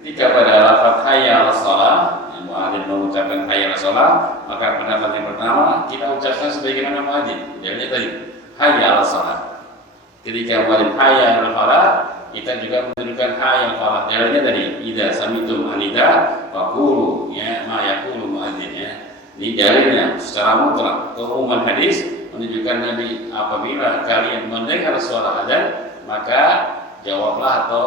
ketika pada lafaz hayya 'alas shalah, yang muadzin mengucapkan hayya 'alas shalah, maka pendapat yang pertama kita ucapkan sebagaimana muadzin. Jadi tadi hayya 'alas shalah. Ketika muadzin hayya 'alal falah, kita juga menunjukkan hayya 'alal falah. Dalilnya tadi idza samitum anida faqulu ya ma yaqulu muadzin ya. Ini dalilnya secara mutlak. Keumuman hadis menunjukkan Nabi apabila kalian mendengar suara adzan, maka jawablah atau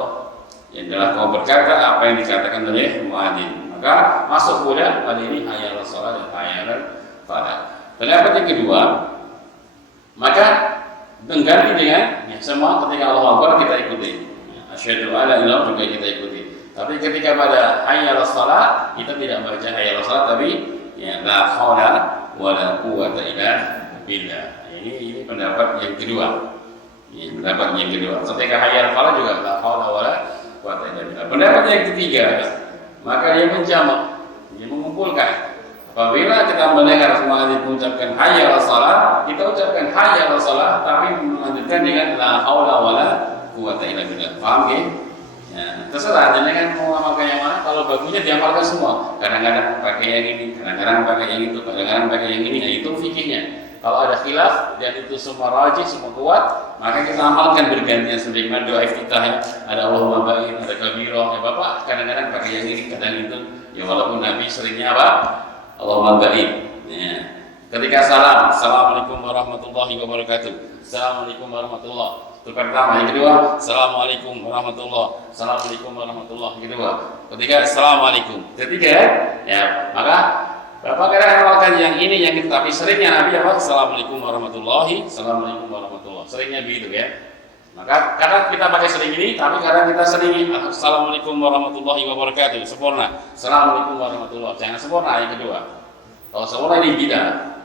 yang adalah kau berkata apa yang dikatakan oleh muadzin. Maka masuk pula pada ini hayya 'alas shalah dan hayya 'alal falah. Pendapat yang kedua, maka mengganti dengan ya, semua ketika Allahu Akbar kita ikuti. Asyhadu alla ilaha illallah juga kita ikuti. Tapi ketika pada hayya 'alas shalah kita tidak baca hayya 'alas shalah, tapi ya la haula wala quwwata illa billah. Ini pendapat yang kedua. Ini pendapat yang kedua. Ketika hayya 'alal falah juga la haula wala quwwata illa billah. Pendapat yang ketiga, maka dia menjamak, dia mengumpulkan. Apabila kita mendengar semua mengucapkan hayya 'alas shalah, kita ucapkan hayya 'alas shalah tapi melanjutkan dengan la haula wala quwwata illa billah. Paham ya? Ya, terserah jenengan mau pakai yang mana. Kalau bagusnya dihafalkan semua. Kadang-kadang pakai yang ini, kadang-kadang pakai yang itu, kadang-kadang pakai yang ini. Nah, itu fikihnya. Kalau ada khilaf dan itu semua rajih, semua kuat, maka kita amalkan bergantian sebagaimana doa iftitah ya. Ada Allahumma baik, ada kabirah. Ya Bapak kadang-kadang pakai yang ini, kadang itu. Ya walaupun Nabi seringnya apa? Allahumma baik. Ya. Ketika salam, assalamualaikum warahmatullahi wabarakatuh. Assalamualaikum warahmatullahi. Itu pertama. Yang kedua, assalamualaikum warahmatullahi. Assalamualaikum warahmatullahi. Yang kedua. Ketiga, assalamualaikum. Ketiga, ya maka Bapak kadang amalkan yang ini, yang itu. Tapi seringnya Nabi apa? Assalamualaikum warahmatullahi. Assalamualaikum warahmatullahi. Seringnya begitu ya. Maka kadang kita pakai sering ini, tapi kadang kita sering assalamualaikum warahmatullahi wabarakatuh. Sempurna. Assalamualaikum warahmatullahi. Jangan sempurna yang kedua. Kalau sempurna ini bidah.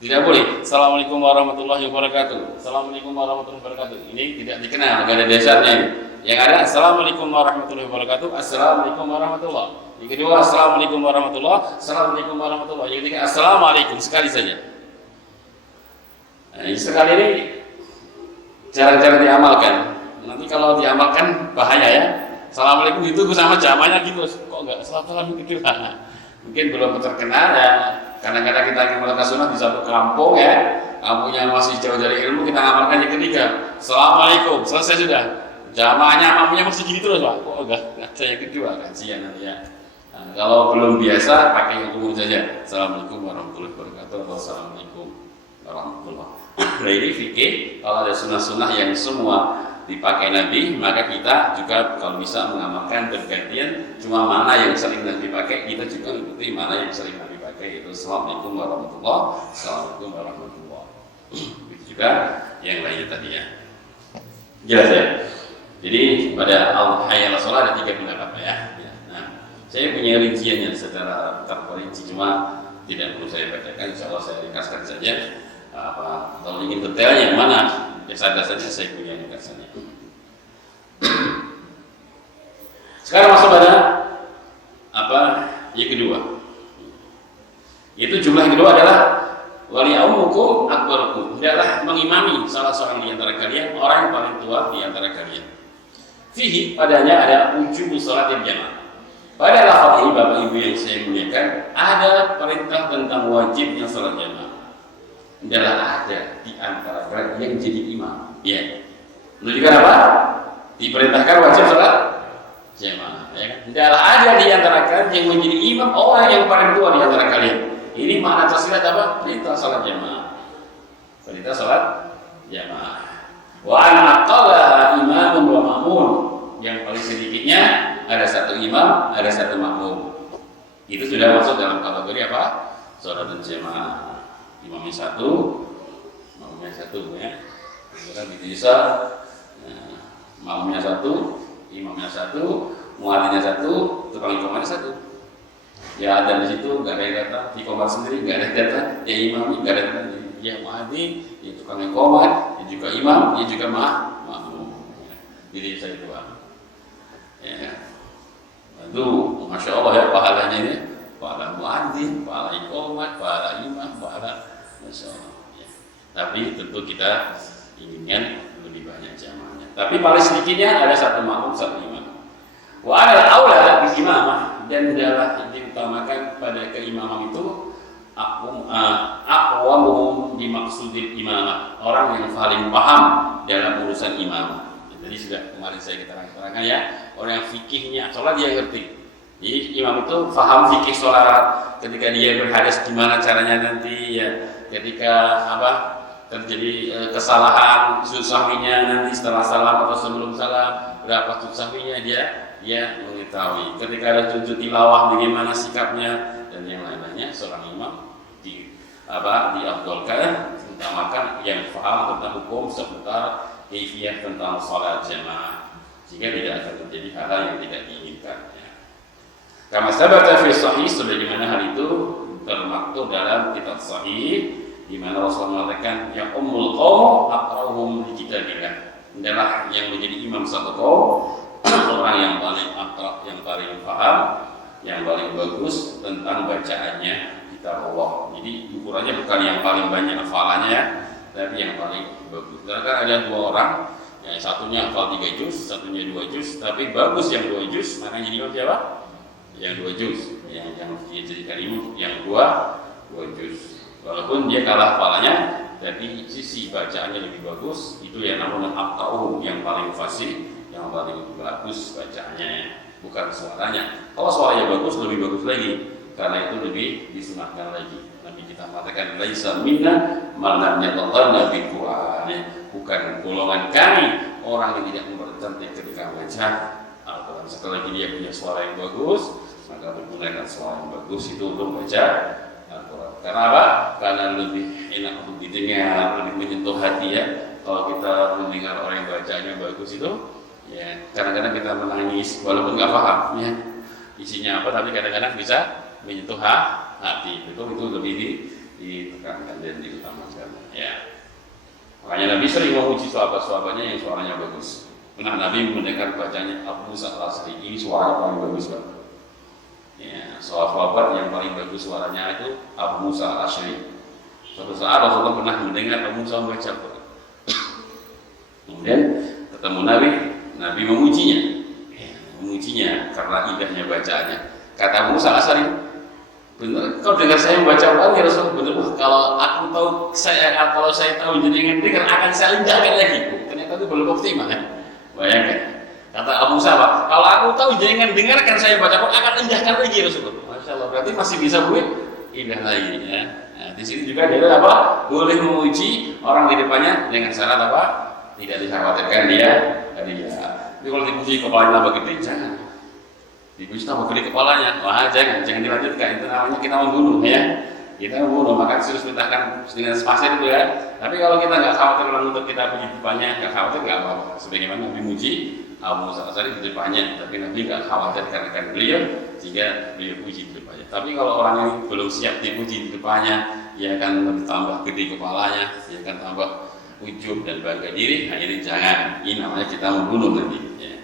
Tidak boleh. Assalamualaikum warahmatullahi wabarakatuh. Assalamualaikum warahmatullahi wabarakatuh. Ini tidak dikenal, tidak ada dasarnya. Yang ada assalamualaikum warahmatullahi wabarakatuh. Assalamualaikum warahmatullahi. Yang kedua assalamualaikum warahmatullahi. Assalamualaikum warahmatullahi. Yang ketiga assalamualaikum sekali saja. Nah, sekali ini jarang-jarang diamalkan. Nanti kalau diamalkan bahaya ya. Assalamualaikum itu sama jamanya gitu. Kok enggak salam gitu. Mungkin belum terkenal ya. Kadang-kadang kita ingin melakukan sunnah di satu kampung ya, kampungnya masih jauh dari ilmu, kita ngamalkan yang ketiga. Assalamualaikum, selesai sudah. Jamaahnya makmumnya masih gini terus Pak. Kok enggak ada yang kedua, kajian nanti ya. Nah, kalau belum biasa pakai yang umum saja. Assalamualaikum warahmatullahi wabarakatuh. Wassalamualaikum warahmatullahi wabarakatuh. Nah ini fikih, kalau ada sunnah-sunnah yang semua dipakai Nabi, maka kita juga kalau bisa mengamalkan bergantian. Cuma mana yang sering Nabi pakai, kita juga mengikuti mana yang sering Nabi pakai. Itu assalamualaikum warahmatullahi wabarakatuh. Assalamualaikum warahmatullahi wabarakatuh. Itu juga yang lainnya tadi ya. Jelas ya. Jadi pada hayya 'alas shalah ada 3 pendapat ya. Nah, saya punya rinciannya secara terperinci, cuma tidak perlu saya bacakan. Insyaallah saya ringkaskan saja. Kalau ingin detailnya yang mana, biasa saja saya punya ringkasannya. Sekarang masuk pada yang kedua. Itu jumlah yang kedua adalah waliyaumukum akbarukum. Hendaklah mengimami salah seorang di antara kalian, orang yang paling tua di antara kalian. Fihi padanya ada wujub salat jamaah. Pada lafaz ini Bapak Ibu yang saya muliakan, ada perintah tentang wajibnya salat jamaah. Hendaklah ada di antara kalian yang jadi imam. Ya. Menunjukkan apa? Diperintahkan wajib salat jamaah. Ya kan? Hendaklah ada di antara kalian yang menjadi imam, orang yang paling tua di antara kalian. Ini makna tersirat apa? Perintah salat jamaah. Perintah salat jamaah. Wa an-aqalla imamun wa ma'mun. Yang paling sedikitnya ada satu imam, ada satu makmum. Itu sudah masuk dalam kategori apa? Salat jamaah. Imamnya satu, makmumnya satu ya. Bukan bisa makmumnya satu, imamnya satu, muadzinnya satu, tukang iqamahnya satu. Ya ada di situ nggak ada yang datang, iqamah sendiri nggak ada yang datang, ya imamnya nggak ada yang datang, ya muadzin, ya tukang iqamah, ya juga imam, ya juga makmum. Jadi saya doa. Ya, itu masya Allah ya pahalanya ini, pahala muadzin, pahala iqamah, pahala imam, pahala masya Allah. Ya. Tapi tentu kita inginkan lebih banyak jamaahnya. Tapi paling sedikitnya ada satu makmum, satu imam. Wa ala aula bi imamah, dan adalah diutamakan pada keimamah itu aqwamuhum dimaksudil imamah, orang yang paling paham dalam urusan imamah. Jadi sudah kemarin saya terangkan ya, orang yang fikihnya sholat dia ngerti. Jadi imam itu paham fikih sholat, ketika dia berhadas gimana caranya nanti ya, ketika terjadi kesalahan sujud sahwinya nanti setelah salam atau sebelum salam berapa sujud sahwinya dia mengetahui. Ketika ada sujud tilawah bagaimana sikapnya dan yang lain-lainnya, seorang imam diafdolkan, utamakan yang paham tentang hukum seputar kaifiyah tentang salat jamaah, sehingga tidak akan terjadi hal-hal yang tidak diinginkan. Kama sabata fi sahih, sebagaimana hal itu termaktub dalam kitab sahih, di mana Rasulullah mengatakan yang ummul qaum aqra'uhum li kitabillah, adalah yang menjadi imam satu kaum orang yang paling akrab, yang paling paham, yang paling bagus tentang bacaannya kitab Allah. Jadi ukurannya bukan yang paling banyak hafalannya, tapi yang paling bagus. Karena kan ada dua orang, yang satunya hafal 3 juz, satunya 2 juz, tapi bagus yang 2 juz, maka jadi imam siapa? Yang 2 juz, yang dia jadikan imam yang 2 juz. Walaupun dia kalah hafalannya, tapi sisi bacaannya lebih bagus, itu yang namanya aqta'uhum, yang paling fasih, yang paling bagus bacaannya, bukan suaranya. Kalau suaranya bagus, lebih bagus lagi, karena itu lebih disunahkan lagi. Nabi kita mengatakan laisa minna man lam yatadhanna bil Qur'an, bukan golongan kami orang yang tidak mempercantik ketika baca Al-Qur'an. Setelah dia punya suara yang bagus, maka menggunakan suara yang bagus itu untuk baca Al-Quran. Karena apa? Karena lebih enak untuk didengar, lebih menyentuh hati ya. Kalau kita mendengar orang yang bacanya bagus itu, ya kadang-kadang kita menangis walaupun nggak paham ya isinya apa, tapi kadang-kadang bisa menyentuh hati. Itu lebih ditekankan dan diutamakan. Ya. Makanya Nabi sering memuji sahabat-sahabatnya yang suaranya bagus. Pernah Nabi mendengar bacanya Abu Musa al-Asy'ari, ini suara paling bagus banget. Ya, sahabat yang paling bagus suaranya itu Abu Musa al-Asy'ari. Suatu saat Rasulullah pernah mendengar Abu Musa membaca Al-Quran. Kemudian ketemu Nabi memujinya karena indahnya bacaannya. Kata Abu Musa al-Asy'ari, benar kau dengar saya membaca Al-Quran ya Rasul? Benar. Kalau saya tahu jenengan dengar akan saya indahkan lagi. Ternyata itu belum optimal kan? Bayangkan. Kata Abu Musa, kalau aku tahu jangan dengarkan saya baca Quran akan indahkan lagi Rasulullah. Masya Allah, berarti masih bisa indah lagi ya. Nah, di sini juga dia boleh memuji orang di depannya dengan syarat apa? Tidak dikhawatirkan dia. Tapi kalau dipuji kepalanya tambah gede, jangan. Dipuji tambah gede kepalanya, jangan dilanjutkan. Itu namanya kita membunuh ya. Kita membunuh, maka harus perintahkan dengan spasial itu ya. Tapi kalau kita nggak khawatir untuk kita puji depannya, nggak khawatir nggak apa-apa. Sebagaimana Nabi muji Abu Musa al-Asy'ari di depannya, tapi Nabi nggak khawatir karena beliau, sehingga beliau puji di depannya. Tapi kalau orang yang belum siap dipuji di depannya, ya akan tambah gede kepalanya, ya akan tambah ujub dan bangga diri. Nah ini jangan, ini namanya kita membunuh nanti. Ya.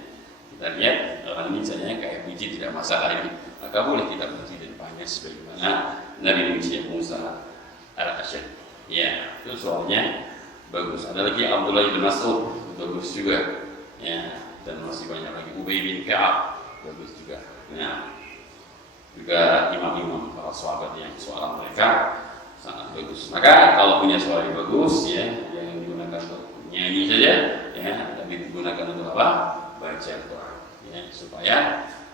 Kita lihat orang ini misalnya kayak puji tidak masalah ini, maka boleh kita puji di depannya sebagaimana Nabi muji Abu Musa al-Asy'ari. Ya, itu soalnya bagus. Ada lagi Abdullah bin Mas'ud, bagus juga. Ya. Dan masih banyak lagi Ubay bin Ka'ab, bagus juga. Nah, juga imam-imam para sahabat yang suara mereka sangat bagus. Maka kalau punya suara yang bagus, ya, yang digunakan untuk nyanyi saja, ya, tapi digunakan untuk apa? Baca Al-Quran, ya, supaya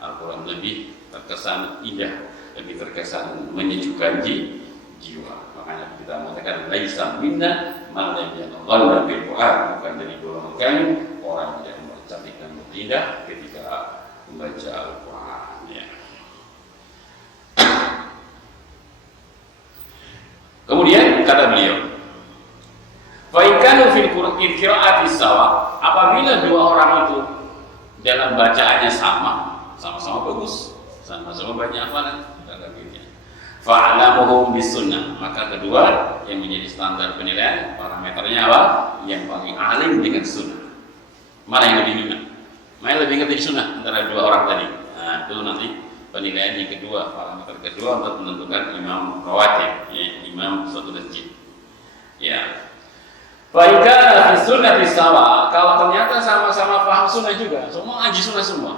Al-Quran lebih terkesan indah, lebih terkesan menyejukkan jiwa. Makanya kita mengatakan laisa minna man lam yatadhanna bil Qur'an, bukan dari golongan kami orang yang cantik dan indah ketika membaca Al-Quran ya. Kemudian kata beliau, "Faikanu fil qira'ati sawa", apabila dua orang itu dalam bacaannya sama-sama bagus, sama-sama banyak hafalan, kata beliau, fa'alamuhum bis sunnah, maka kedua yang menjadi standar penilaian parameternya apa? Yang paling alim dengan sunnah. Mana yang lebih minat? Mana yang lebih ngerti sunnah antara dua orang tadi? Nah, itu nanti penilaian yang kedua, parameter kedua untuk menentukan imam rawatib, ya, imam suatu masjid. Ya. Faika sunnah sawa, kalau ternyata sama-sama paham sunnah juga, semua ngaji sunnah semua.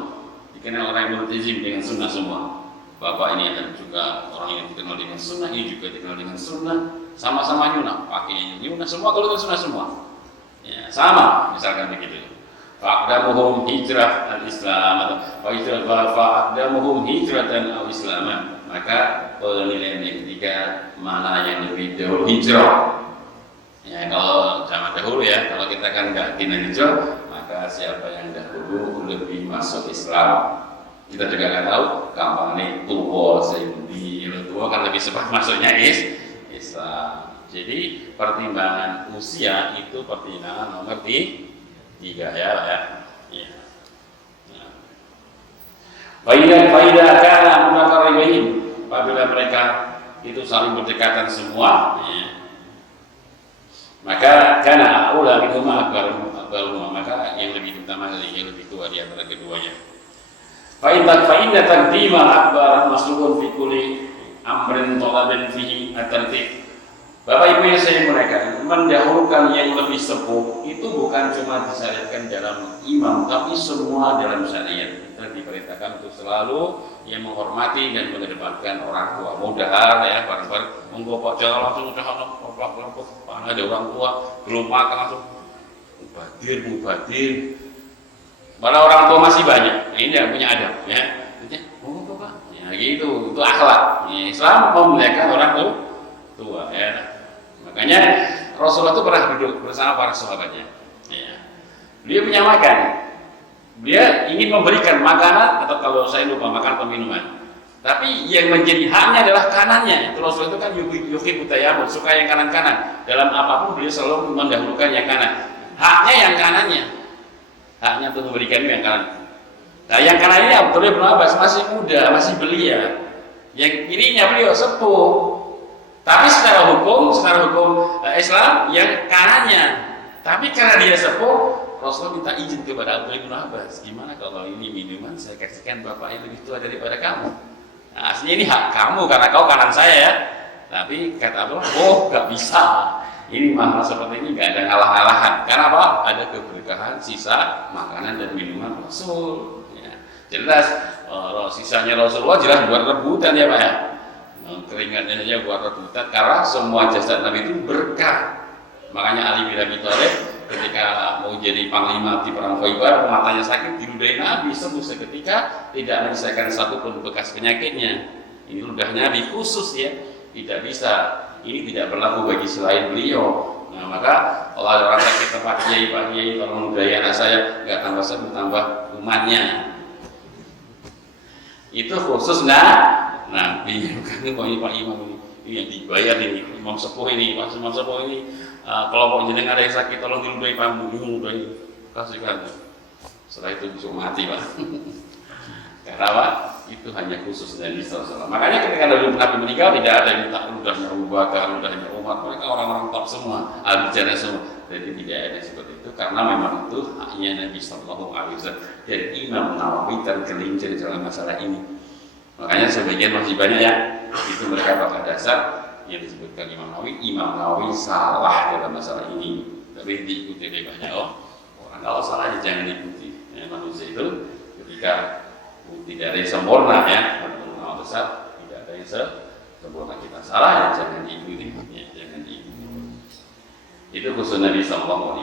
dikenal orang yang multazim dengan sunnah semua. Bapak ini ada juga orang yang dikenal dengan sunnah, ini juga dikenal dengan sunnah, sama-sama nyunah, pakainya nyunah semua, kalau itu sunnah semua. Ya, sama, misalkan begitu. Fa'adamuhum hijrah al-Islam atau fa'adamuhum hijratan al-Islaman. Maka penilaian yang ketiga, mana yang lebih dahulu hijrah. Ya, kalau zaman dahulu ya, kalau kita kan nggak kena hijrah, maka siapa yang dahulu lebih masuk Islam. Kita juga nggak tahu kapan nih tua, sendi tua kan lebih cepat masuknya Islam. Jadi pertimbangan usia itu pertimbangan nomor 3 ya. Faidah kana mutaqarribain, apabila mereka itu saling berdekatan semua, ya, maka kana aula minhuma akbaruhuma, maka yang lebih utama yang lebih tua di antara keduanya. Fa inna taqdima akbar masluhun fi kulli amrin talabin fihi at-tartib. Bapak Ibu yang saya muliakan, mendahulukan yang lebih sepuh itu bukan cuma disyariatkan dalam imam, tapi semua dalam syariat. Kita diperintahkan untuk selalu yang menghormati dan mengedepankan orang tua. Mudah ya, bareng-bareng menggopok jalan langsung udah kelompok ada orang tua belum makan langsung mubadir. Malah orang tua masih banyak, ini tidak punya adab ya. Pak, ya gitu, itu akhlak. Ya, Islam memuliakan orang tua ya. Makanya Rasulullah itu pernah duduk bersama para sahabatnya. Ya. Beliau punya makan, dia ingin memberikan makanan atau kalau saya lupa makan atau minuman. Tapi yang menjadi haknya adalah kanannya. Itu Rasulullah itu kan yuki butayamut, suka yang kanan-kanan. Dalam apapun beliau selalu mendahulukan yang kanan. Haknya yang kanannya. Haknya untuk memberikan yang kanan. Nah yang kanan ini Abdullah bin Abbas masih muda, masih belia. Yang kirinya beliau sepuh. Tapi secara hukum Islam yang kanannya. Tapi karena dia sepuh, Rasulullah minta izin kepada Abdullah bin Abbas. Gimana kalau ini minuman saya kasihkan bapak yang lebih tua daripada kamu? Nah, aslinya ini hak kamu karena kau kanan saya ya. Tapi kata Abdullah, oh nggak bisa. Ini mahal seperti ini nggak ada ngalah-ngalahan. Karena apa? Ada keberkahan sisa makanan dan minuman Rasul. Ya. Jelas sisanya Rasulullah jelas buat rebutan ya Pak ya. Keringatnya saja buat rebutan karena semua jasad Nabi itu berkah. Makanya Ali bin Abi Thalib ketika mau jadi panglima di perang Khaibar, matanya sakit diludahi Nabi sembuh seketika, tidak menyelesaikan satu pun bekas penyakitnya. Ini ludah Nabi khusus ya, tidak bisa. Ini tidak berlaku bagi selain beliau. Nah maka kalau ada orang sakit tempat kiai, Pak Kiai tolong ludahi anak saya, nggak tambah sembuh tambah umatnya. Itu khusus Nabi, bukan ini Pak Imam ini yang dibayar ini, Imam Sepuh ini, Pak Imam Sepuh ini, kelompok jenengan ada yang sakit, tolong diludahi pambu, diludahi, kasihkan. Setelah itu bisa mati Pak. Karena apa? Itu hanya khusus Nabi SAW. Makanya ketika Nabi meninggal tidak ada yang minta ludahnya Abu Bakar, ludahnya Umar, mereka orang-orang top semua, ahli jannah semua. Jadi tidak ada seperti itu karena memang itu haknya Nabi SAW. Dan Imam Nawawi tergelincir dalam masalah ini. Makanya sebagian masih banyak ya itu mereka pakai dasar yang disebutkan Imam Nawawi salah dalam masalah ini, tapi diikuti oleh banyak orang. Kalau salahnya jangan diikuti ya, manusia itu ketika tidak ada yang sempurna ya, nama besar tidak ada yang sempurna, kita salah ya jangan diikuti ya, jangan diikuti. Itu khusus Nabi SAW.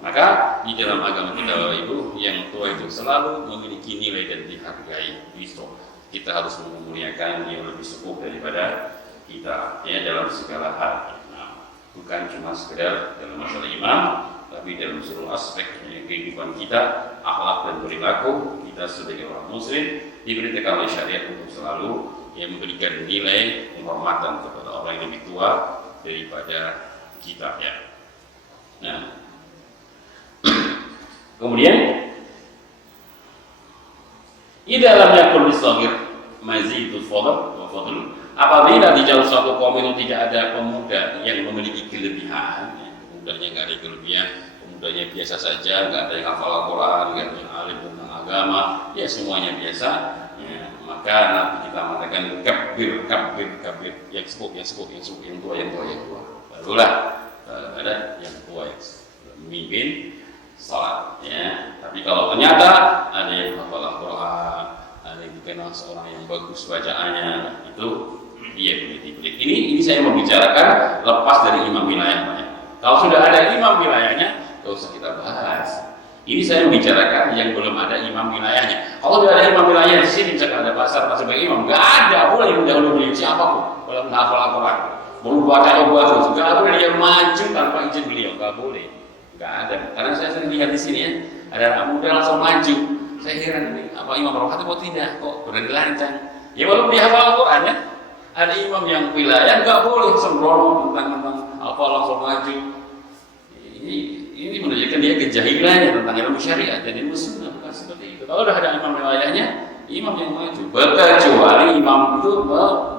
Maka di dalam agama kita Bapak Ibu yang tua itu selalu memiliki nilai dan dihargai. Kita harus memuliakan yang lebih sepuh daripada kita ya dalam segala hal. Nah, bukan cuma sekedar dalam masalah imam, tapi dalam seluruh aspek kehidupan kita, akhlak dan perilaku kita sebagai orang muslim diperintahkan oleh syariat untuk selalu yang memberikan nilai penghormatan kepada orang yang lebih tua daripada kita ya. Nah, kemudian dalam yakul disogir mazidul fadl wa fadl, apabila di dalam suatu kaum itu tidak ada pemuda yang memiliki kelebihan, ya, pemudanya nggak ada kelebihan, pemudanya biasa saja, nggak ada yang hafal Al-Quran, nggak ada yang alim tentang agama, ya semuanya biasa, ya, maka nanti kita mengatakan kabir, yang sepuh, yang tua, barulah ada yang tua yang memimpin salat ya. Tapi kalau ternyata ada yang hafal Al-Quran, dikenal seorang yang bagus bacaannya, itu dia boleh dipilih. Ini saya membicarakan lepas dari imam wilayahnya. Kalau sudah ada imam wilayahnya, tidak usah kita bahas. Ini saya membicarakan yang belum ada imam wilayahnya. Kalau sudah ada imam wilayah di sini, misalkan ada pasar sebagai imam, nggak ada boleh mendahului beliau siapapun. Kalau menghafal Al-Quran, boleh baca bagus, nggak boleh dia maju tanpa izin beliau, nggak boleh, nggak ada. Karena saya sering lihat di sini ya, ada anak muda langsung maju. Saya heran ini, apa imam rohati kok tidak? Kok berani lancang? Ya walaupun dia hafal Al-Quran ya, ada imam yang wilayah nggak boleh sembrono tentang apa langsung maju. Ini menunjukkan dia kejahilannya tentang ilmu syariat dan ilmu sunnah, bukan seperti itu. Kalau sudah ada imam wilayahnya, imam yang maju. Kecuali imam itu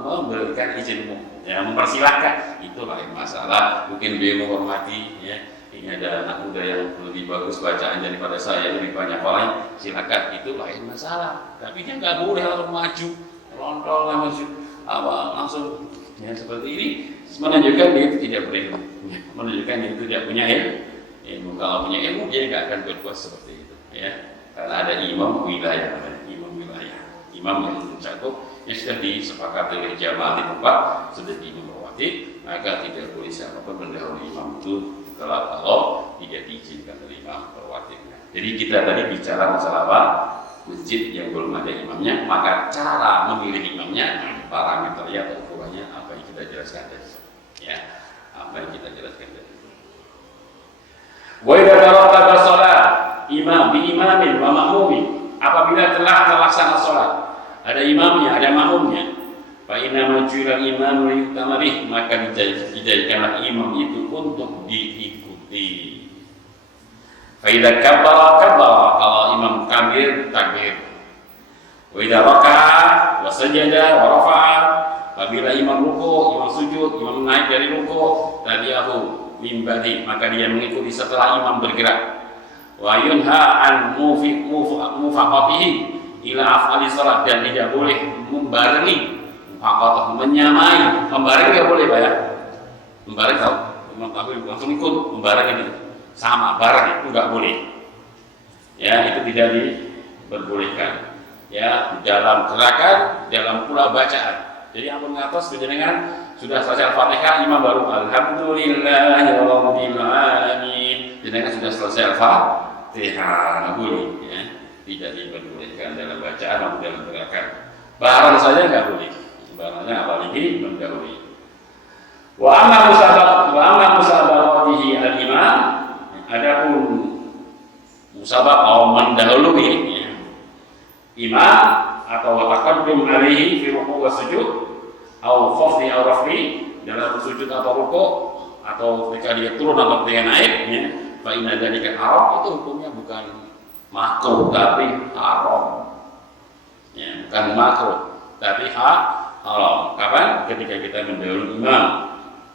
memberikan izin, ya, mempersilahkan, itu lain masalah. Mungkin dia menghormati, ya, ini ada anak muda yang lebih bagus bacaan daripada saya, lebih banyak orang, silakan, itu lain masalah. Tapi dia nggak boleh langsung maju, lontol langsung, ya, seperti ini menunjukkan dia itu tidak boleh, menunjukkan dia itu tidak punya ilmu. Kalau punya ilmu dia nggak akan berbuat seperti itu, ya, karena ada imam wilayah, imam yang mencakup yang sudah disepakati oleh jamaah di tempat, sudah imam rawatib, maka tidak boleh siapapun mendahului imam itu kalau tidak diizinkan oleh imam rawatibnya. Jadi kita tadi bicara masalah apa? Masjid yang belum ada imamnya, maka cara memilih imamnya, parameternya atau ukurannya apa yang kita jelaskan tadi, ya, apa yang kita jelaskan tadi. Wa idza tarattaba shalah imam bi imamin wa ma'mumin, apabila telah terlaksana salat, ada imamnya, ada makmumnya, fa inna majura imam liyutama bih, maka dijadikanlah imam itu untuk diikuti. Fa idza kabbara, kalau imam takbir. Wa idza raka'a wa sajada wa rafa'a, apabila imam ruku', imam sujud, imam naik dari ruku', tabi'ahu min ba'di, maka dia mengikuti setelah imam bergerak. Wa yunha an mufaqatihi ila af'ali salat, dan tidak boleh membarengi mufaqatah, menyamai, membarengi tidak boleh, Pak ya. Membarengi kalau imam takbir langsung ikut membarengi itu sama bareng, itu enggak boleh. Ya, itu tidak diperbolehkan. Ya, dalam gerakan, dalam pula bacaan. Jadi yang mengatas dengan sudah selesai Al-Fatihah, imam baru alhamdulillahirabbil alamin. Jadi sudah selesai Al-Fatihah, boleh, ya. Tidak diperbolehkan dalam bacaan maupun dalam gerakan. Barang saja enggak boleh. Barangnya apalagi mendahului. Wa amma musabaqatihi al-imam, adapun musabaqah mendahului, ya, imam atau taqaddum alaihi fi ruku' wa sujud atau khafdi atau raf'i, dalam sujud atau ruku' atau ketika dia turun atau ketika naik, ya, fa inna dzalika haram, itu hukumnya bukan makruh tapi haram. Ya, bukan makruh tapi haram. Kapan? Ketika kita mendahului imam,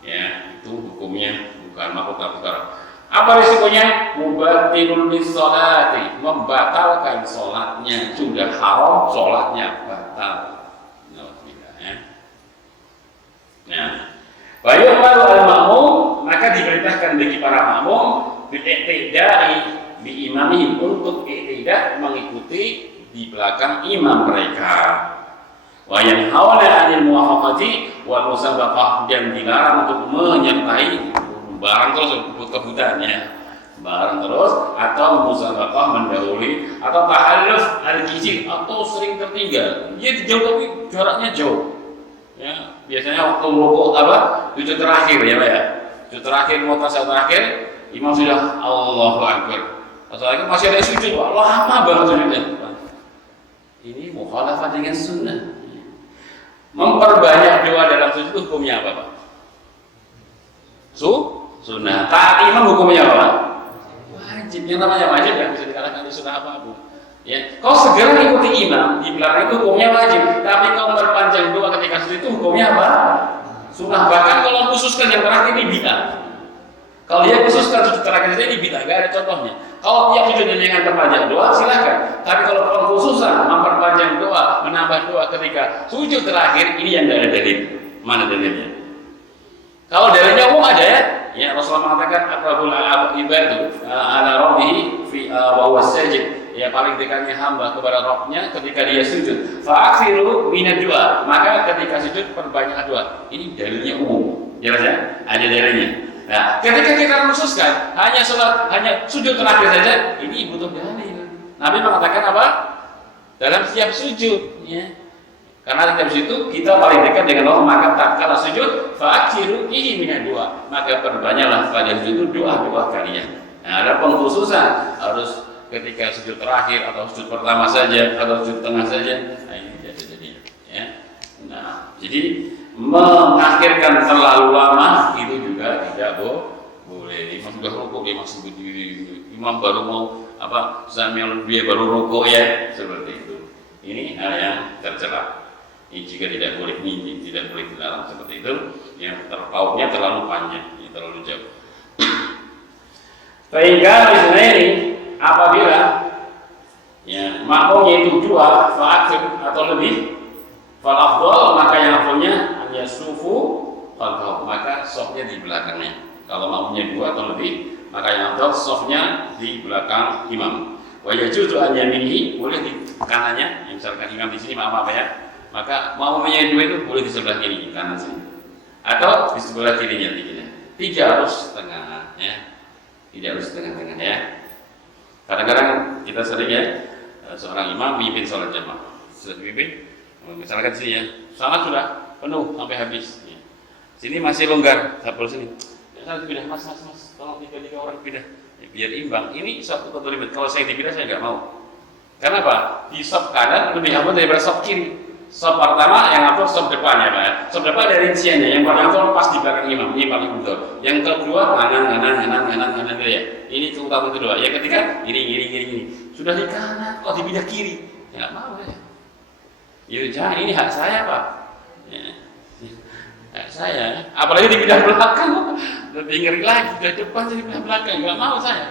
ya, itu hukumnya bukan makruh tapi haram. Apa risikonya? Mubatilun lis-sholati, membatalkan sholatnya. Sudah haram, sholatnya batal. Nah, bayu'maru al-ma'mum, maka diperintahkan bagi para makmum bi'iqtida'i bi imamihim, untuk i'tidah, mengikuti di belakang imam mereka. Wa yanhauna 'anil muwafaqati wal musabaqah, dan dilarang untuk menyertai barang terus kebutuhannya, barang terus, atau musabaqah mendahului, atau tahalluf al-kizir, atau sering tertinggal. Dia jauh tapi jaraknya jauh. Ya, biasanya waktu rukuk sujud terakhir, ya Pak ya. Sujud terakhir, mutasawwif terakhir, imam sudah Allahu Akbar. Atau masih ada sujud, lama banget sujudnya. Ini mukhalafah dengan sunnah. Memperbanyak doa dalam sujud hukumnya apa, Pak? Sunnah. Taat imam hukumnya apa? Wajib. Yang namanya wajib nggak bisa dikalahkan di sunnah apapun. Ya, kau segera ikuti imam di belakang itu hukumnya wajib. Tapi kau memperpanjang doa ketika sujud itu hukumnya apa? Sunnah. Bahkan kalau khususkan yang terakhir ini bid'ah. Kalau dia khususkan sujud terakhir ini bid'ah, nggak ada contohnya. Kalau dia sujud dengan perpanjang doa, silakan. Tapi kalau pengkhususan memperpanjang doa, menambah doa ketika sujud terakhir, ini yang nggak ada dalil. Mana dalilnya? Kalau dalilnya umum ada, ya. Ya, Rasulullah mengatakan aqrabul ibadu ala rabbih fi wa huwa sajid, ya paling dekatnya hamba kepada Rabbnya ketika dia sujud. Fa'aksiru minad du'a, maka ketika sujud perbanyak doa. Ini dalilnya umum, jelas ya? Ada dalilnya. Nah, ketika kita khususkan hanya sholat, hanya sujud terakhir saja, ini butuh dalil. Nabi mengatakan apa? Dalam setiap sujud, ya. Karena dalam situ kita paling dekat dengan Allah, maka tatkala sujud, fa'aksiru fihi minad du'a, maka perbanyaklah pada sujud doa-doa kalian. Nah, ada pengkhususan harus ketika sujud terakhir atau sujud pertama saja atau sujud tengah saja. Nah, ini jadi ya. Nah, jadi mengakhirkan terlalu lama itu juga tidak boleh. Imam sudah rukuk dia masih berdiri, imam baru mau sambil dia baru rukuk ya, seperti itu. Ini hal yang tercela. Ini juga tidak boleh dilarang seperti itu. Yang terpautnya terlalu panjang, terlalu jauh. Sehingga misalnya ini apabila ya makmumnya itu 2 fa'akhir atau lebih, fal afdal, maka yang afdalnya hanya sufu khalfahu, maka safnya di belakangnya. Kalau makmumnya 2 atau lebih, maka yang afdal safnya di belakang imam. Wa yajuzu an yaminihi, boleh di kanannya. Misalkan imam di sini maaf ya, maka makmumnya 2 itu boleh di sebelah kiri kanan sini, atau di sebelah kirinya dikitnya. Tidak harus tengah ya. Tidak harus tengah-tengah ya. Kadang-kadang kita sering ya, seorang imam memimpin sholat jamaah. Sudah dipimpin, misalkan sini ya, sholat sudah penuh sampai habis. Ya. Sini masih longgar, sapul sini. Ya, saya dipindah, mas, tolong 3 orang pindah. Ya, biar imbang. Ini satu atau limit. Kalau saya dipindah saya nggak mau. Karena apa? Di sop kanan lebih aman daripada sop kiri. Sop pertama yang atur sop depannya Pak ya. Sop depan ada rinciannya, yang paling atur pas di belakang imam, ini paling betul. Yang kedua kanan ya. Ini terutama kedua. Yang ketiga ini. Sudah di kanan kok dipindah kiri. Ya nggak mau ya. Ya jangan, ini hak saya Pak. Ya. Hak saya. Apalagi dipindah belakang, lebih ngeri lagi. Dari depan jadi pindah belakang, nggak mau saya.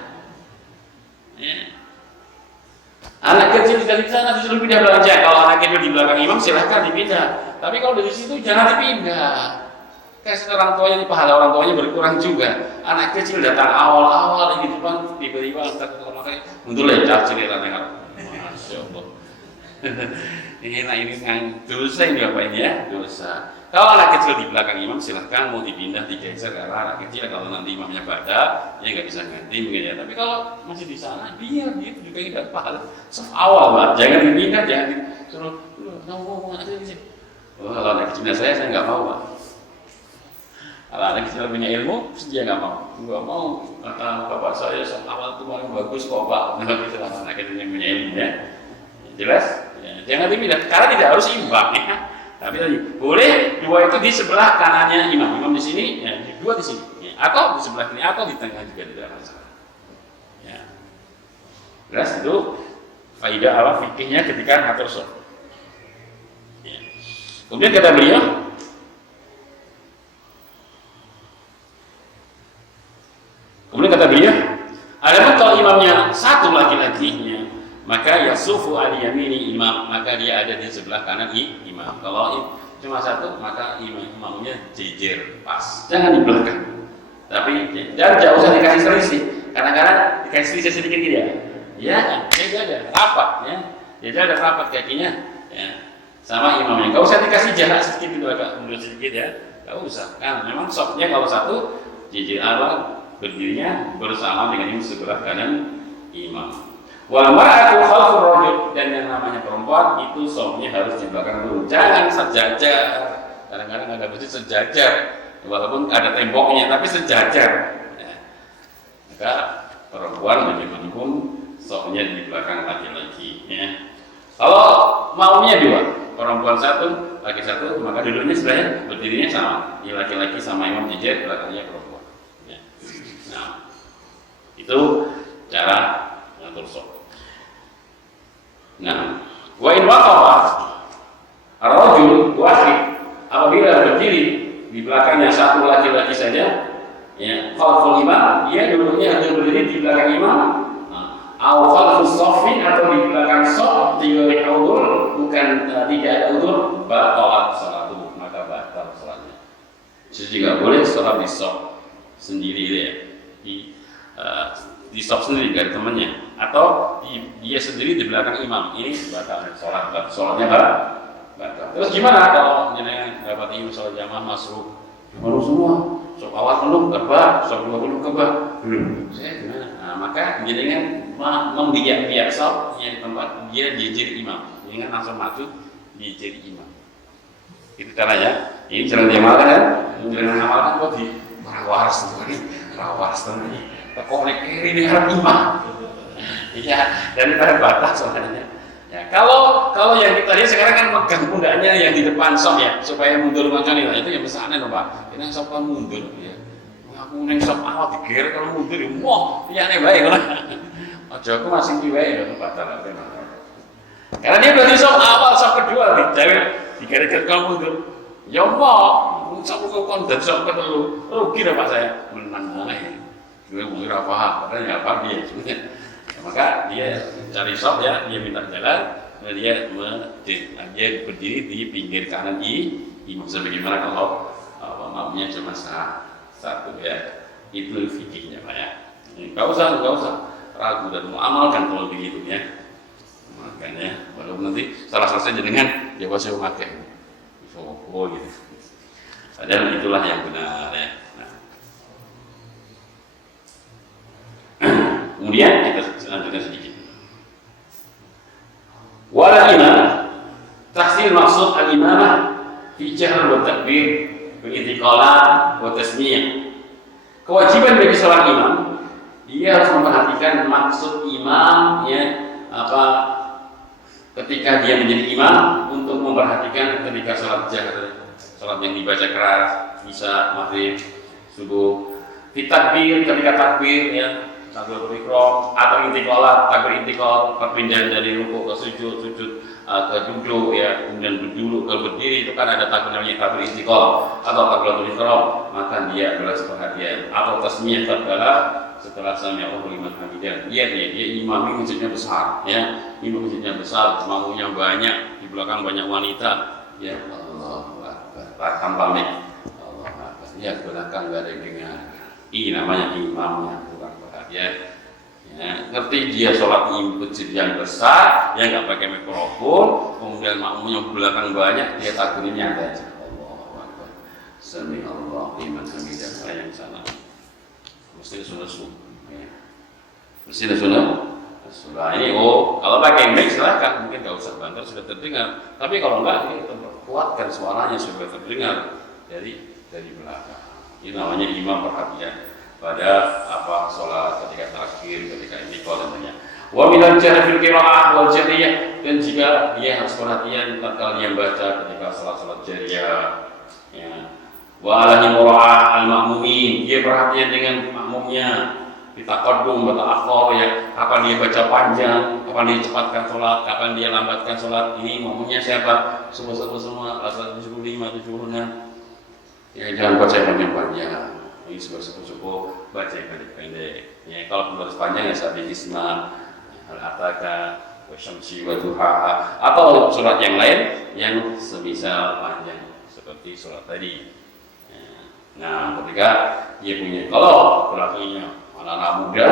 Ya. Anak kecil di sana disuruh pindah belanja. Kalau anak kecil di belakang imam silahkan dipindah. Tapi kalau dari situ jangan dipindah. Kayak orang tuanya ini, pahala orang tuanya berkurang juga. Anak kecil datang awal-awal di depan, tiba-tiba antar makanya mundur lecar ciliran yang Masya Allah. ini dosa ini apa ini ya? Dosa. Kalau anak kecil di belakang imam silahkan mau dipindah digeser karena anak kecil kalau nanti imamnya baca ya nggak bisa ganti mungkin ya. Tapi kalau masih di sana biar dia juga tidak pahala. Sof awal Pak, jangan dipindah, jangan disuruh ngomong aja di sini. Oh, kalau anak kecilnya saya nggak mau Pak. Kalau anak kecil punya ilmu, dia nggak mau. Kata bapak saya sof awal itu paling bagus kok Pak. Itu anak kecil yang punya ilmu ya. Jelas? Ya, jangan dipindah karena tidak harus imbang ya. Tapi tadi boleh 2 itu di sebelah kanannya imam di sini, ya, 2 di sini, ya. Atau di sebelah kiri atau di tengah juga tidak masalah. Ya. Jelas itu faidah fikihnya ketika ngatur sholat. Ya. Kemudian kata beliau, adapun kalau imamnya 1 laki-lakinya, maka yasufu al-yamini imam, maka dia ada di sebelah kanan imam. Kalau cuma 1, maka imamnya jejer pas, jangan di belakang. Tapi jangan jauh usah dikasih selisih. Kadang-kadang dikasih selisih sedikit gitu ya. Ya, dia ada rapat ya. Dia ada rapat kakinya ya. Sama imamnya. Enggak usah dikasih jarak sedikit gitu agak mundur sedikit ya. Enggak usah. Kan memang sopnya kalau 1 jejer berdirinya bersama dengan yang sebelah kanan imam. Wal mar'atu khalfur rajul, dan yang namanya perempuan itu sopnya harus di belakang dulu. Jangan sejajar. Kadang-kadang ada masjid sejajar, walaupun ada temboknya tapi sejajar. Ya. Maka perempuan bagaimanapun sopnya di belakang laki-laki. Ya. Kalau maunya 2, perempuan 1, laki 1, maka duduknya sebenarnya berdirinya sama. Ini laki-laki sama imam jejer, belakangnya perempuan. Ya. Nah, itu cara mengatur sop. Nah, wa in waqafa ar-rajul wahid, apabila berdiri di belakangnya 1 laki-laki saja, ya, khalful imam, dia duduknya harus berdiri di belakang imam. Au khalfus shaffi, atau di belakang shaf, tidak ada udzur, bukan tidak ada udzur, batalat salatu, maka batal salatnya. Jadi juga boleh sholat di shaf sendiri ya, di shaf sendiri dari temannya, atau dia sendiri di belakang imam, ini batal sholatnya batal. Terus gimana kalau jenengan dapat imam sholat jamaah masuk penuh semua, sok awal penuh kebah, sok dua penuh kebah, saya gimana? Nah, maka jenengan membiak-biak sholat yang di tempat dia jejer imam, jenengan langsung maju jejer imam. Itu caranya. Ini jalan diamalkan kan? Jalan diamalkan kok di rawas teman. Kok ini harap imam. Iya, daripada batas soalnya. Ya, kalau yang kita lihat sekarang kan pegang pundaknya yang di depan sok ya, supaya mundur macam ini. Nah, itu yang besarnya loh Pak. Kita sok kan mundur ya. Aku neng sok awal diger kalau mundur ya, wah, iya aneh baik lah. Ojo aku masih piwai ya batal. Karena dia berarti sok awal sok kedua dijawab diger kalau mundur. Ya mau, sok kon dan sok ketelu. Rugi dah Pak saya. Menang aja. Gue mungkin apa? Katanya apa dia? Maka dia cari shop ya, dia minta jalan, dan dia berdiri di pinggir kanan imam. Sebagaimana kalau makmumnya cuma satu ya, itu fikihnya Pak ya. Nggak usah ragu dan mengamalkan kalau begitu ya. Makanya walaupun nanti salah selesai jenengan dia pasti memakai, gitu. Padahal itulah yang benar ya. Kemudian kita lanjutkan sedikit. Wala imam, tafsir maksud al-imamah fi jahr wa takbir, wa intiqalat wa tasmiyah. Kewajiban bagi seorang imam, dia harus memperhatikan maksud imam ya, ketika dia menjadi imam, untuk memperhatikan ketika salat jahr, salat yang dibaca keras, isya, maghrib, subuh, fi takbir ketika takbir ya, takbiratul ihram atau intiqalat, takbir intiqal, perpindahan dari rukuk ke sujud ke duduk ya, kemudian duduk ke berdiri, itu kan ada takbir namanya takbir intiqal atau takbiratul ihram, maka dia adalah seperhatian. Atau tasmiyah tatkala setelah sami Allahu liman hamidah, dia imam masjidnya besar ya, imam masjidnya besar, makmumnya banyak, di belakang banyak wanita ya, Allahu Akbar tanpa mic, Allahu Akbar ya, belakang enggak ada yang dengar. Ini namanya imamnya kurang perhatian. Ya, ngerti dia sholat di masjid yang besar, ya nggak pakai mikrofon, kemudian makmumnya belakang banyak, dia takbirnya ada aja. Allahu Akbar. Sami Allahu liman hamidah, yang sana. Mesti sunnah. Ya. Mesti sunnah. Ini kalau pakai mic silakan, mungkin nggak usah banter sudah terdengar. Tapi kalau enggak, kita kuatkan suaranya supaya terdengar dari belakang. Ini namanya imam perhatian pada sholat, ketika takhir, ketika intiqal dan lainnya. Wa minal jahri fil qiraah wal jariyah, dan jika dia harus perhatian tatkala dia baca ketika salat jariyah ya. Wa alaihi mura'ah al ma'mumin, dia perhatian dengan makmumnya, ditaqaddum wa ta'akhkhur ya, kapan dia baca panjang, kapan dia cepatkan sholat, kapan dia lambatkan sholat. Ini makmumnya siapa? Semua rasa 75, 76. Ya, jangan baca yang panjang. Ini cukup baca yang pendek. Ya, kalau harus panjang ya sabi isma, al-ataka, wa syamsi wa duhaha, atau surat yang lain yang semisal panjang seperti surat tadi. Ya. Nah, ketika dia punya, kalau pelakunya anak-anak muda,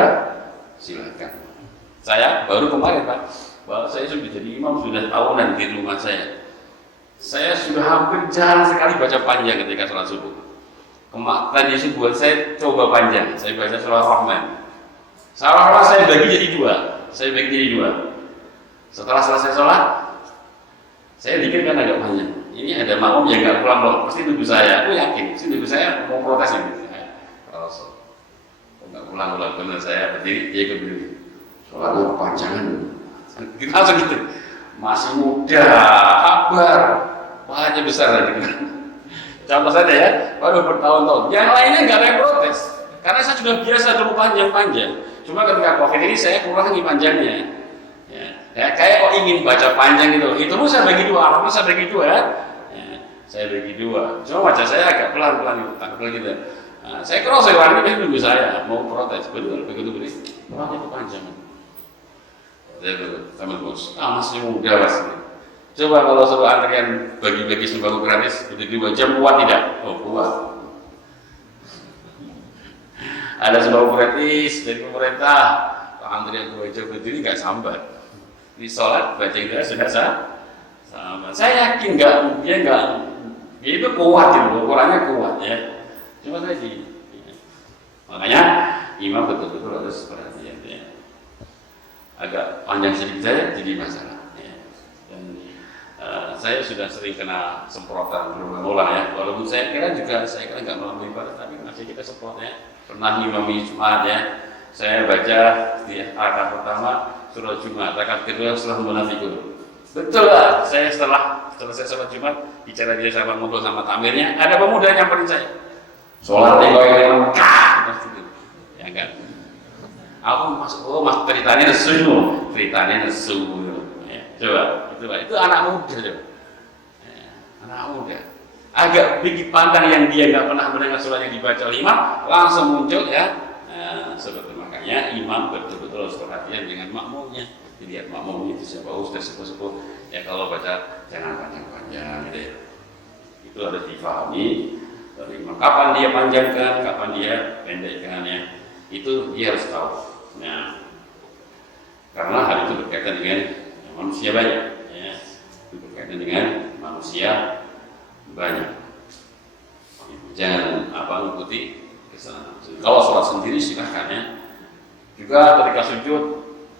silakan. Saya baru kemarin Pak, bahwa saya sudah jadi imam sudah tahunan di rumah saya. Saya sudah hampir jarang sekali baca panjang ketika sholat subuh. Tadi subuh saya coba panjang, saya baca surah Rahman. Surah Rahman saya bagi jadi dua. Setelah selesai sholat, saya dikirkan agak panjang. Ini ada makmum yang nggak pulang loh, pasti nunggu saya. Aku yakin, pasti nunggu saya mau protes ini. Kalau nggak pulang benar saya berdiri, dia berdiri. Sholatnya kepanjangan. Langsung gitu. Masih muda, kabar, palanya besar lagi. Contoh saja ya, baru bertahun-tahun. Yang lainnya nggak ada yang protes, karena saya sudah biasa dulu panjang-panjang. Cuma ketika COVID ini saya kurangi panjangnya. Ya, kayak kok ingin baca panjang gitu. Itu pun saya bagi dua, apa saya bagi dua? Ya, saya bagi dua. Cuma wajah saya agak pelan-pelan gitu, takut gitu. Nah, saya cross orang ini nunggu saya mau protes, betul begitu. Palanya kepanjangan. Teman bos, masih muda mas. Coba kalau suruh antrian bagi-bagi sembako gratis, itu 2 jam kuat tidak? Oh kuat. Ada sembako gratis dari pemerintah, antrian wajah berdiri nggak sambat. Di sholat baca Indah sudah sambat. Saya yakin dia itu kuat itu, ukurannya kuat ya. Cuma tadi, makanya imam betul-betul harus perhatian ya. Agak panjang sedikit saya jadi masalah. Ya. Dan saya sudah sering kena semprotan berulang-ulang ya. Walaupun saya kira nggak melampaui ibadah, tapi masih kita semprot ya. Pernah imami Jumat ya. Saya baca di rakaat pertama surah Jumat, rakaat kedua surah Munafikun. Betul lah, saya setelah selesai sholat Jumat bicara dia sama ngobrol sama tamirnya, ada pemuda nyamperin saya. Sholat yang Mekah, ya enggak. Aku masuk, mas ceritanya nesu, ya, coba, itu anak muda coba. Ya, anak muda, agak bikin pandang yang dia nggak pernah mendengar sholat yang dibaca oleh imam, langsung muncul ya. Seperti makanya imam betul-betul harus perhatian dengan makmumnya. Dilihat makmum itu siapa, ustaz sepuh-sepuh ya, kalau baca jangan panjang-panjang gitu ya. Itu harus difahami dari imam, kapan dia panjangkan, kapan dia pendekkan ya, itu dia harus tahu. Nah, karena hal itu berkaitan dengan manusia banyak ya, itu berkaitan dengan manusia banyak. Jangan mengikuti kesana. Kalau sholat sendiri silahkan ya. Juga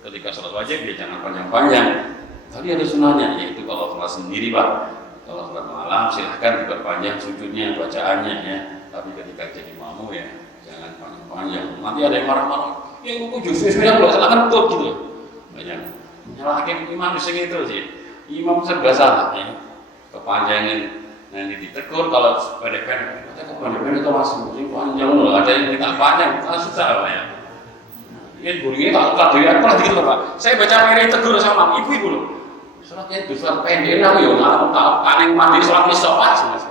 ketika sholat wajib dia jangan panjang-panjang. Tadi ada sunahnya, yaitu kalau sholat sendiri Pak, kalau sholat malam silahkan diperpanjang sujudnya, bacaannya ya. Tapi ketika jadi makmum ya jangan panjang-panjang. Nanti ada yang marah-marah, ya aku justru yang belum salah betul gitu. Banyak nyalahin imam segitu sih. Imam serba salah ya. Kepanjangan nanti ditegur kalau pendek-pendek. Kok pendek-pendek itu masih panjang loh. Ada yang minta panjang, susah ya. Ini gurunya tak dari aku lagi gitu Pak. Saya baca mereka tegur sama ibu-ibu loh. Sholatnya itu sholat pendek aku ya, paling mandi sholat isopat mas.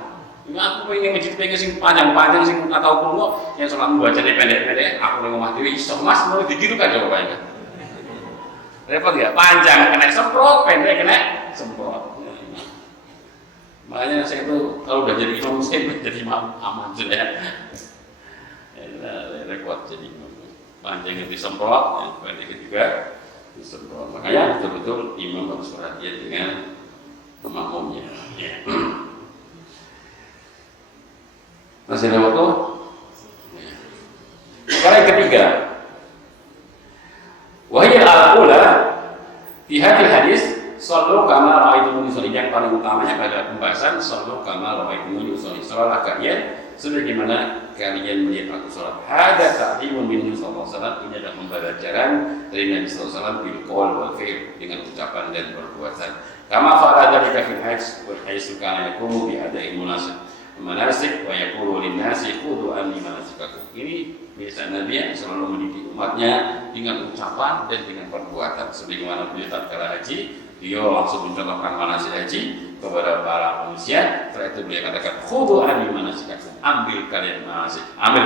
Ini aku pengen masjid pengen sing panjang-panjang sing atau kuno yang sholat membaca pendek-pendek. Aku pengen mati iso mas, mau digiru kan jawabannya. Repot ya, panjang kena semprot, pendek kena semprot. Makanya saya itu kalau udah jadi imam saya jadi imam aman sudah. Repot jadi imam. Panjang yang disemprot, yang pendek juga disemprot. Makanya betul-betul imam harus perhatian dengan makmumnya. Ya. Masih ada waktu? Ya. Sekarang yang ketiga, wahai al-ula di hadis sallu kama ra'aitumuni usolli. Yang paling utamanya pada pembahasan sallu kama ra'aitumuni usolli. Salatlah kalian sebagaimana kalian melihat aku sholat. Ada ta'limun min sallallahu alaihi wasallam. Ini adalah pembelajaran dari Nabi sallallahu alaihi wasallam bil qaul wal fi'l, dengan ucapan dan perbuatan. Kama fa'ala dzalika fil hajj wa haitsu kana yaqumu bi ada'i manasik wa yaqulu lin nasi khudhu anni manasikakum. Ini biasa Nabi yang selalu mendidik umatnya dengan ucapan dan dengan perbuatan. Sebagaimana beliau tatkala haji, beliau langsung mencontohkan manasik haji kepada para manusia. Setelah itu beliau katakan khudhu anni manasikakum, ambil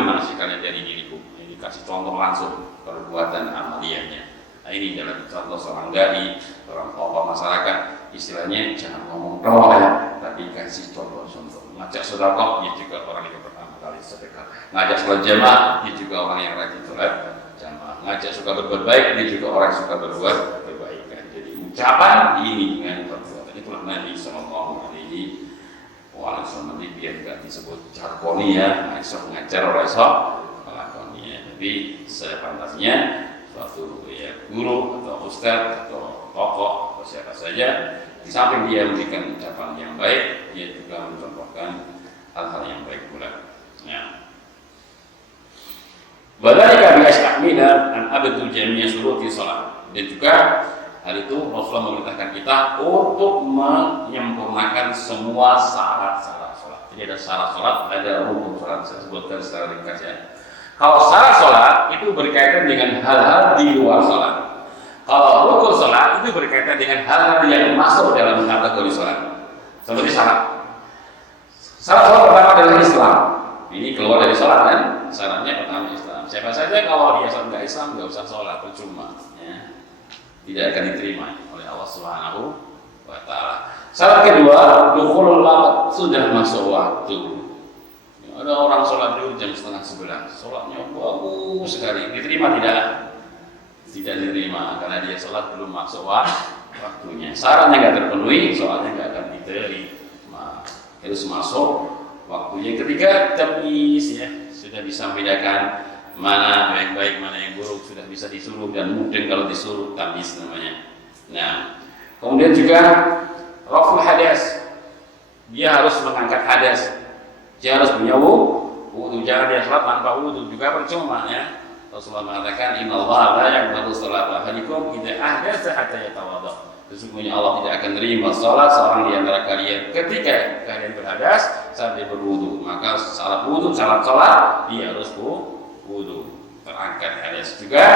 manasik kalian dari diriku. Ini kasih contoh langsung perbuatan amaliyahnya. Nah, ini adalah contoh seorang dai, orang tokoh masyarakat. Istilahnya jangan ngomong doang ya, tapi kasih contoh-contoh. Ngajak sedekah, dia juga orang yang pertama kali sedekah. Ngajak sholat jamaah, dia juga orang yang rajin sholat jamaah. Ngajak suka berbuat baik, dia juga orang yang suka berbuat kebaikan. Jadi ucapan ini dengan perbuatan, itulah Nabi Sallallahu Alaihi Wasallam. Ini biar tidak disebut jargoni ya, ngajar orang esok melakoni ya. Tapi sepantasnya suatu ya guru atau ustaz atau tokoh atau siapa saja, di samping dia memberikan ucapan yang baik, dia juga mencontohkan hal-hal yang baik pula. Ya. Wadzalika bi astamina an abdul jami'a syuruti shalah. Dan juga hal itu Rasulullah memerintahkan kita untuk menyempurnakan semua syarat-syarat salat. Jadi ada syarat salat, ada rukun salat. Saya sebutkan secara ringkas ya. Kalau syarat salat itu berkaitan dengan hal-hal di luar salat. Kalau rukun salat itu berkaitan dengan hal-hal yang masuk dalam kategori salat. Seperti syarat. Syarat salat pertama adalah Islam. Ini keluar dari salat kan? Syaratnya pertama Islam. Siapa saja kalau dia nggak Islam nggak usah salat, percuma. Ya. Tidak akan diterima oleh Allah Subhanahu wa Ta'ala. Syarat kedua, dukhulul waqt, sudah masuk waktu. Ada orang sholat dulu jam 10:30, sholatnya bagus sekali, diterima tidak? tidak diterima karena dia sholat belum masuk waktunya. Syaratnya nggak terpenuhi, sholatnya nggak akan diterima. Harus masuk waktunya. Ketika tamyiz ya sudah bisa membedakan mana yang baik, mana yang buruk, sudah bisa disuruh dan mungkin kalau disuruh tamyiz namanya. Nah, kemudian juga raful hadas, dia harus mengangkat hadas, dia harus punya wudu, jangan dia sholat tanpa wudu juga percuma ya. Rasulullah mengatakan innallaha la yaqbalu sholata ahadikum idza ahdatsa hatta yatawadda. Sesungguhnya Allah tidak akan menerima salat seorang di antara kalian ketika kalian berhadas sampai berwudu. Maka salat wudu, salat salat dia harus wudu, terangkat hadas. Juga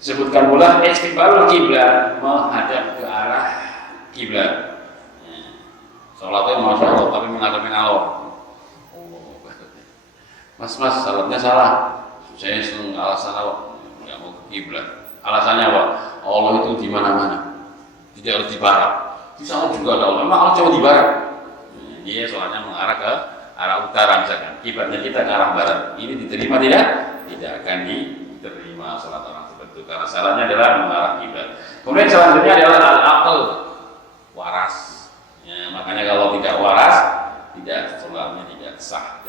disebutkan pula istiqbalul kiblat, menghadap ke arah kiblat. Salatnya masya Allah tapi menghadap Allah. Mas salatnya salah. Saya selalu alasan apa? Nggak mau ke kiblat. Alasannya apa? Allah itu di mana-mana, tidak harus di barat. Di sana juga ada Allah. Memang Allah cuma di barat. Dia soalnya mengarah ke arah utara misalkan. Kiblatnya kita ke arah barat. Ini diterima tidak? Tidak akan diterima salat orang seperti itu. Karena salahnya adalah mengarah kiblat. Kemudian selanjutnya adalah al-aql, waras. Ya, makanya kalau tidak waras, tidak salatnya tidak sah.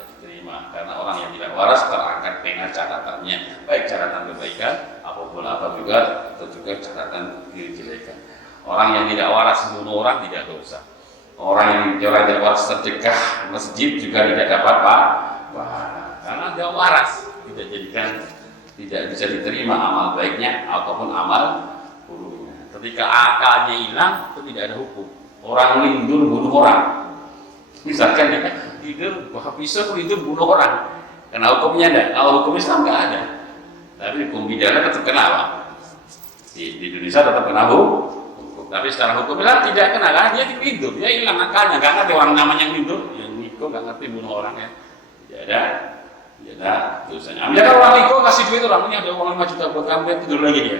Karena orang yang tidak waras terangkat pena catatannya, baik catatan kebaikan apapun apa juga atau juga catatan kejelekan. Orang yang tidak waras membunuh orang tidak dosa. Orang yang tidak waras sedekah masjid juga tidak dapat pahala karena tidak waras, tidak jadikan tidak bisa diterima amal baiknya ataupun amal buruknya. Ketika akalnya hilang itu tidak ada hukum. Orang lindung bunuh orang, misalkan ya tidur, bisa tidur bunuh orang. Karena hukumnya ada. Kalau hukum Islam nggak ada. Tapi hukum pidana tetap kena apa? Di Indonesia tetap kena hukum. Tapi secara hukum Islam tidak kena karena dia tidur, dia hilang akalnya. Nggak ngerti orang namanya yang tidur, yang Niko nggak ngerti bunuh orang ya. Tidak ada dosanya. Ambil orang Niko kasih duit orang ini ada uang 5 juta buat kamu, dia tidur lagi dia.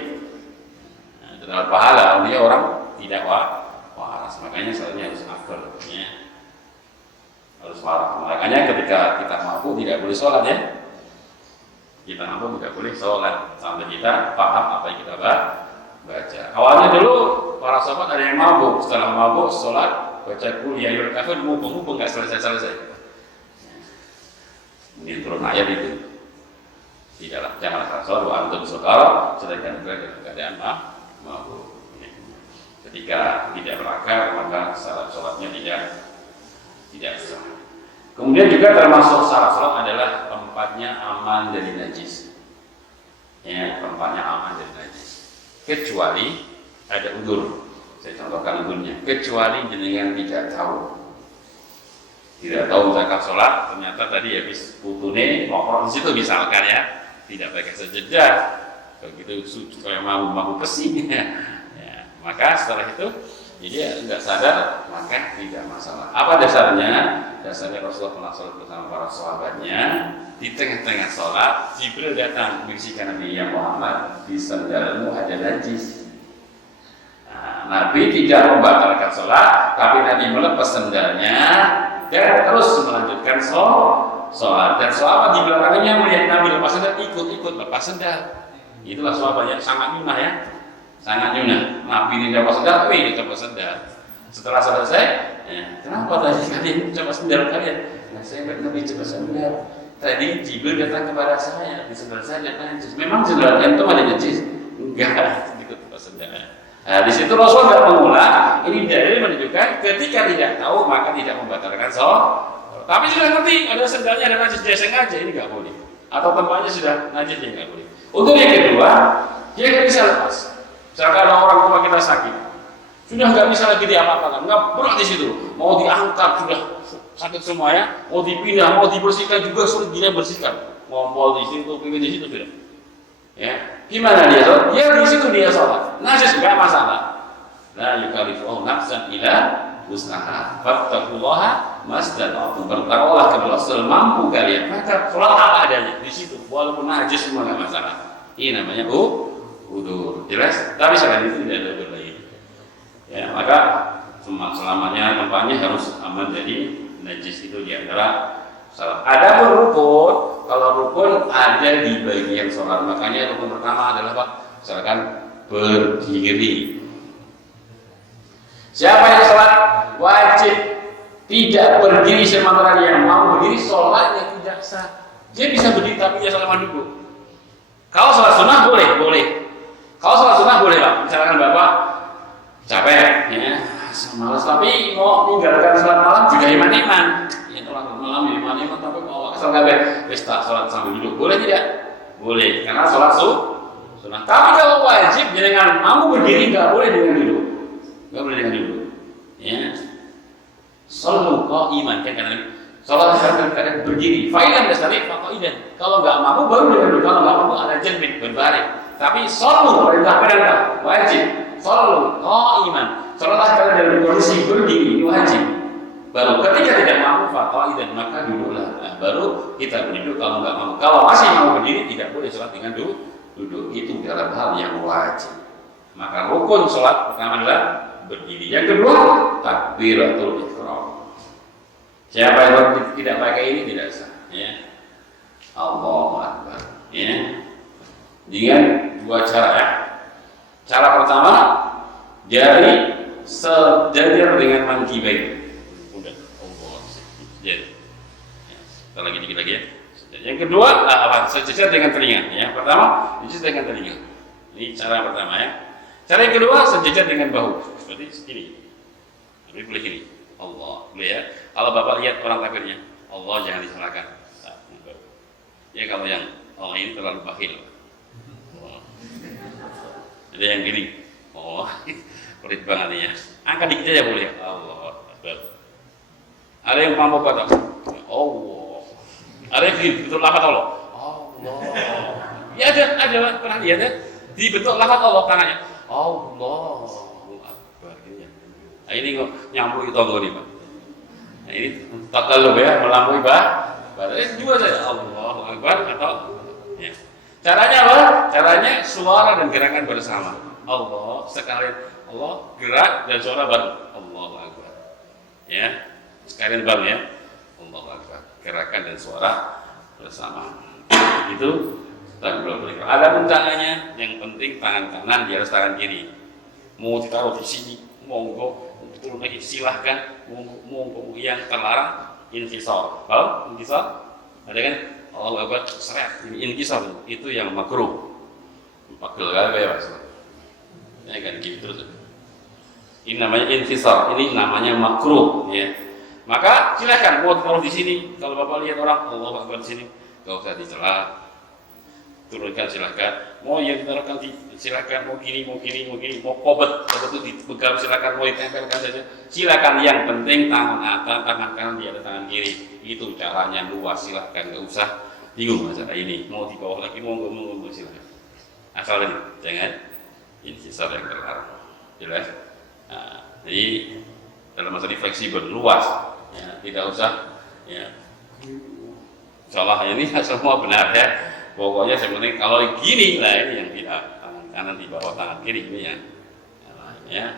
Nah, itu dapat pahala. Dia orang tidak waras. Makanya soalnya harus akal. Ya. Harus waras. Makanya ketika kita mampu tidak boleh sholat ya. Kita mampu tidak boleh sholat sampai kita paham apa yang kita baca. Awalnya dulu para sahabat ada yang mabuk, setelah mabuk sholat baca qul ya ayyuhal kafirun mumpung nggak selesai. Kemudian turun ayat itu. Tidaklah janganlah sholat wa antum sukara sedangkan berada dalam keadaan mabuk. Ketika tidak berakal maka sholatnya tidak sah. Kemudian juga termasuk syarat salat adalah tempatnya aman dari najis. Ya, tempatnya aman dari najis. Kecuali ada udzur. Saya contohkan udzurnya. Kecuali jenengan tidak tahu. Tidak tahu zakat salat, ternyata tadi habis putune ngokor di situ misalkan ya, tidak pakai sejadah. Begitu kayak mau pesing ya. Maka setelah itu jadi enggak sadar maka tidak masalah. Apa dasarnya? Dasarnya Rasulullah pernah sholat bersama para sahabatnya. Di tengah-tengah sholat Jibril datang membisikkan Nabi ya Muhammad, di sandalmu ada najis. Nah, Nabi tidak membatalkan sholat, tapi Nabi melepas sandalnya dan terus melanjutkan sholat. Dan sahabat di belakangnya melihat Nabi lepas sandal, ikut lepas sandal. Itulah sahabat yang sangat nyunah ya. Sangat nyunah. Nabi ini dapat sendal, ini dapat sendal. Setelah selesai, ya, kenapa tadi kalian coba sendal kalian? Nah, saya Nabi coba sendal. Tadi Jibril datang kepada saya, di sendal saya ada najis. Memang sendal itu ada najis? Enggak, ikut dapat sendal. Nah, di situ Rasul tidak mengulang. Ini dalil menunjukkan ketika tidak tahu maka tidak membatalkan sholat. Tapi sudah ngerti ada sendalnya ada najis, dia sengaja ini nggak boleh. Atau tempatnya sudah najis dia nggak boleh. Untuk yang kedua, dia nggak bisa lepas. Misalkan ada orang tua kita sakit, sudah nggak bisa lagi diapa-apakan, nggak berat di situ, mau diangkat sudah sakit semua ya, mau dipindah, mau dibersihkan juga sulit dia bersihkan, ngompol di situ, pinggir di situ sudah. Ya, gimana dia sholat? Ya di situ dia sholat, najis nggak masalah. La yukallifu nafsan illa wus'aha, fattaqullaha mastata'tum. Bertakwalah kepada Allah semampu kalian. Maka sholat apa adanya di situ, walaupun najis semua nggak masalah. Ini namanya udur, jelas. Tapi selain itu tidak ada udur lagi. Ya, maka selamanya tempatnya harus aman dari najis. Itu diantara salat. Ada pun rukun, kalau rukun ada di bagian sholat, makanya rukun pertama adalah apa? Misalkan berdiri. Siapa yang sholat wajib tidak berdiri, sementara yang mau berdiri sholatnya tidak sah. Dia bisa berdiri tapi dia sholat duduk. Kalau sholat sunnah boleh. Kalau sholat sunnah boleh Pak. Misalkan Bapak capek, ya, malas tapi mau meninggalkan sholat malam juga iman-iman. Ya sholat malam iman-iman tapi mau asal kabeh wis tak sholat sambil duduk. Boleh tidak? Boleh, karena sholat sunnah. Tapi kalau wajib jangan mau berdiri, nggak boleh dengan duduk. Nggak boleh dengan duduk. Ya. Selalu iman kan karena sholat kadang berdiri. Fa'ilan dasari faqaidan. Kalau nggak mampu baru dengan duduk. Kalau nggak mampu ada jenbik berbaring. Tapi selalu perintah wajib. Selalu iman. Sholatlah kalian dalam kondisi berdiri, ini wajib. Baru ketika tidak mampu faqaidan maka duduklah. Nah, baru kita berduduk kalau nggak mampu. Kalau masih mau berdiri tidak boleh sholat dengan duduk. Itu dalam hal yang wajib. Maka rukun sholat pertama adalah berdiri. Yang kedua takbiratul ihram. Siapa yang tidak pakai ini tidak sah. Ya. Allahu Akbar. Ya. Dengan dua cara ya. Cara pertama jari sejajar dengan mankibain. Udah. Allah. Jadi. Ya. Kita lagi dikit lagi ya. Yang kedua sejajar dengan telinga. Ya. Pertama sejajar dengan telinga. Ini cara pertama ya. Cara yang kedua sejajar dengan bahu. Seperti ini. Tapi boleh gini. Allah, boleh ya. Kalau Bapak lihat orang takbirnya, Allah jangan disalahkan. Ya kalau yang ini terlalu bakhil. Ada yang gini, pelit banget ya. Angkat dikit aja boleh. Allah. Ada yang mampu kata, Allah. Ada yang dibentuk lafaz Allah. Allah. Ya ada pernah lihat ya? Dibentuk lafaz Allah tangannya. Allah. Nah, ini kok nyambung itu nih Pak. Nah, ini takalub ya, melampaui bahasa juga saja Allahu Akbar atau ya. Caranya apa? Caranya suara dan gerakan bersama. Allah sekalian Allah gerak dan suara baru Allahu Akbar. Ya. Sekalian baru ya. Allahu Akbar. Gerakan dan suara bersama. Itu takbiratul ihram. Ada tangannya, yang penting tangan kanan di atas tangan kiri. Mau ditaruh di sini, monggo. Turun lagi silahkan. Monggo yang terlarang inkisar. Kalau inkisar ada kan Allah Akbar seret ini inkisar itu yang makruh. Pakil kan ya Mas. Ya kan gitu terus. Ini namanya inkisar, ini namanya makruh ya. Maka silakan mau taruh di sini. Kalau Bapak lihat orang Allah Akbar di sini, enggak usah dicela. Turunkan silakan. Mau yang ditaruhkan silakan, mau gini, mau kobet itu dipegang silakan, mau ditempelkan saja. Silakan, yang penting tangan atas, tangan kanan di atas tangan kiri. Itu caranya luas, silakan, enggak usah bingung masalah ini. Mau di bawah lagi, mau silakan. Asal ini jangan inkisar yang terlarang. Jelas. Nah, jadi dalam masalah ini fleksibel, luas. Ya, tidak usah ya. Salah ini semua benar ya. Pokoknya sebenarnya kalau gini lah ini yang tidak tangan kanan di bawah tangan kiri ini ya. Nah,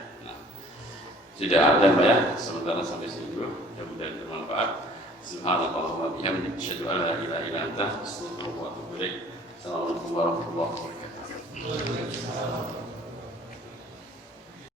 sudah ada Pak ya. Sementara sampai sini dulu. Mudah-mudahan bermanfaat. Subhanallah wa bihamdihi asyhadu an la ilaha illa anta astaghfiruka wa atubu ilaik. Assalamualaikum warahmatullahi wabarakatuh.